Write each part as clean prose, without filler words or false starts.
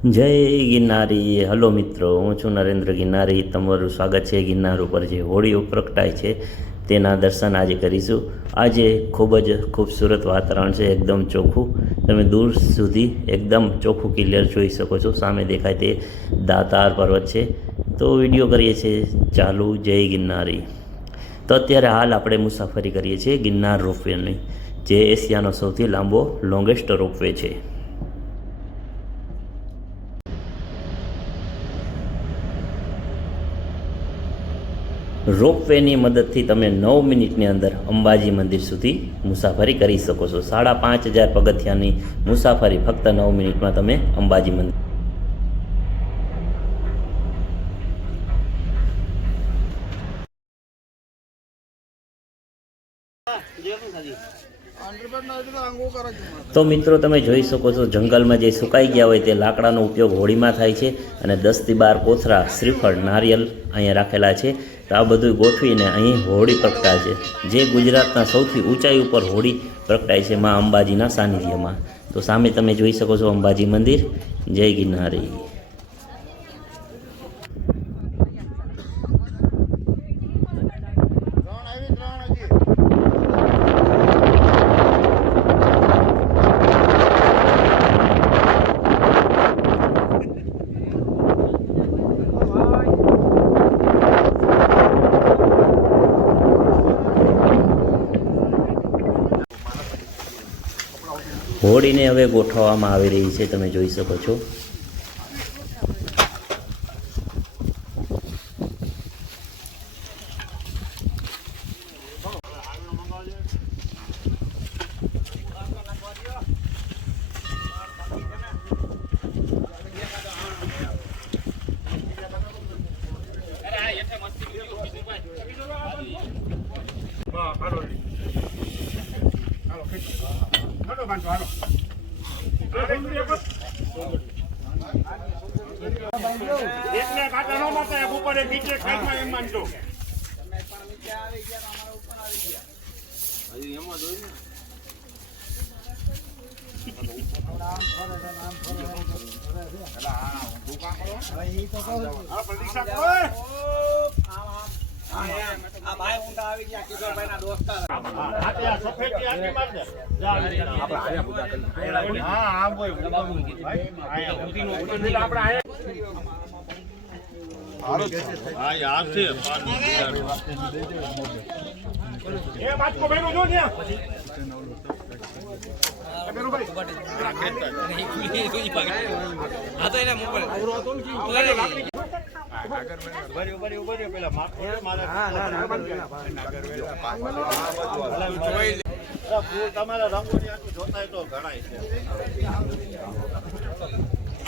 જય ગિરનારી. હલો મિત્રો, હું છું નરેન્દ્ર ગિરનારી. તમારું સ્વાગત છે ગિરનાર ઉપર જે હોળી પ્રગટાય છે તેના દર્શન આજે કરીશું. આજે ખૂબ જ ખૂબસૂરત વાતાવરણ છે, એકદમ ચોખ્ખું. તમે દૂર સુધી એકદમ ચોખ્ખું ક્લિયર જોઈ શકો છો. સામે દેખાય તે દાતાર પર્વત છે. તો વિડીયો કરીએ છીએ ચાલુ. જય ગિરનારી. તો અત્યારે હાલ આપણે મુસાફરી કરીએ છીએ ગિરનાર રોપવેની, જે એશિયાનો સૌથી લાંબો લોંગેસ્ટ રોપવે છે. રોપવેની મદદથી તમે 9 મિનિટની અંદર અંબાજી મંદિર સુધી મુસાફરી કરી શકો છો. 5,500 પગથિયાની મુસાફરી ફક્ત 9 મિનિટમાં તમે અંબાજી મંદિર. તો મિત્રો, તમે જોઈ શકો છો જંગલમાં જે સુકાઈ ગયા હોય તે લાકડાનો ઉપયોગ હોળીમાં થાય છે. અને 10 થી 12 કોથળા શ્રીફળ નારિયેલ અહીંયા રાખેલા છે. તો આ બધું ગોઠવીને અહીં હોળી પ્રગટાય છે, જે ગુજરાતના સૌથી ઊંચાઈ ઉપર હોળી પ્રગટાય છે મા અંબાજીના સાનિધ્યમાં. તો સામે તમે જોઈ શકો છો અંબાજી મંદિર. જય ગિરનારી. હોળીને હવે ગોઠવવામાં આવી રહી છે, તમે જોઈ શકો છો.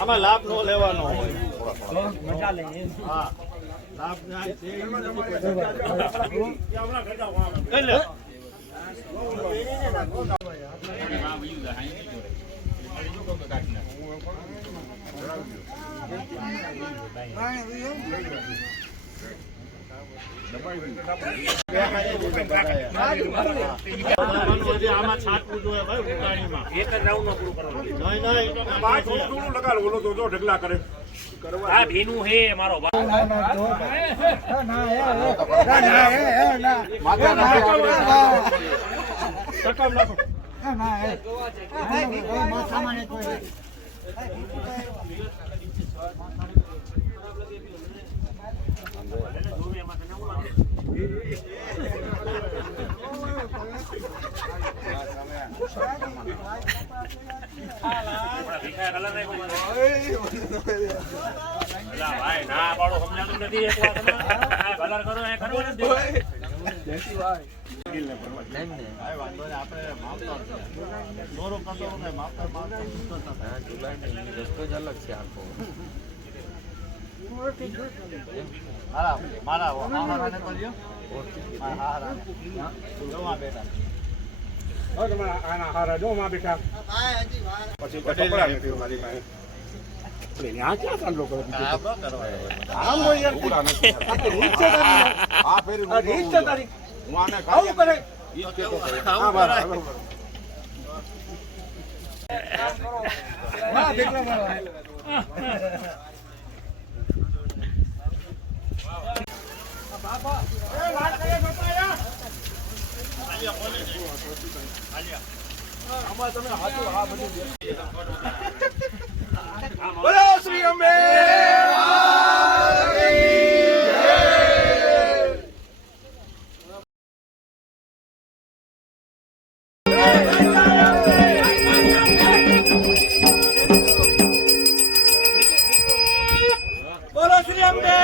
આમાં લાભ નો લેવાનો હોય. આમાં છાટવું જોઈએ ભાઈ ઉકાળીમાં. એક જ રાઉન્ડ માં પૂરું કરવાનું. નહીં પાંચ થોડું લગાડ. ઓલો તો જો ઢગલા કરે. આ ભીનું હે મારો ભાઈ. ભાઈ ના પાડો, સમજાતું નથી. એક વાર કલર કરો એ કરવો નથી. બોલો શ્રી અંબે બોલો શ્રી અંબે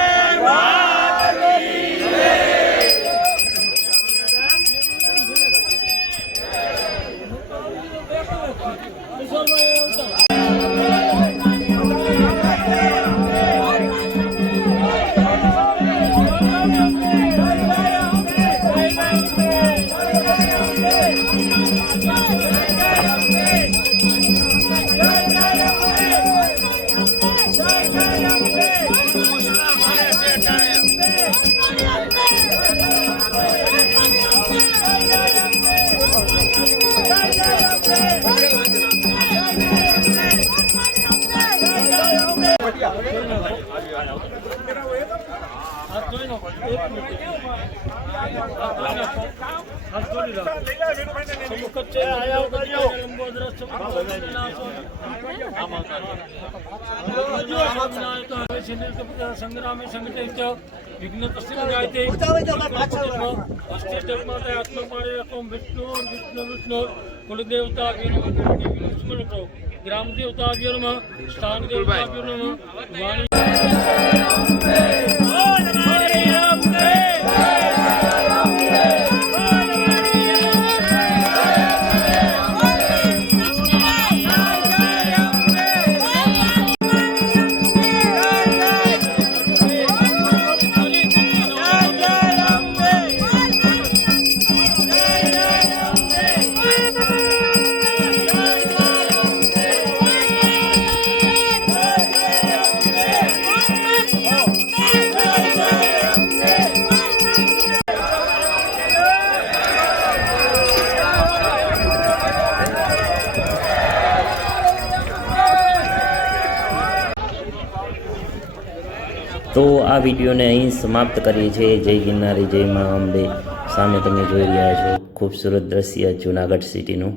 संग्रामे संघटित विघ्न जायते विष्णु विष्णु विष्णु कुलदेवता स्मरण करो ग्राम देवता स्थान देवता वाणी તો આ વિડીયોને અહીં સમાપ્ત કરીએ છીએ. જય ગિરનારી, જય મા અંબે. સામે તમે જોઈ રહ્યા છો ખૂબસૂરત દ્રશ્ય જૂનાગઢ સિટીનું.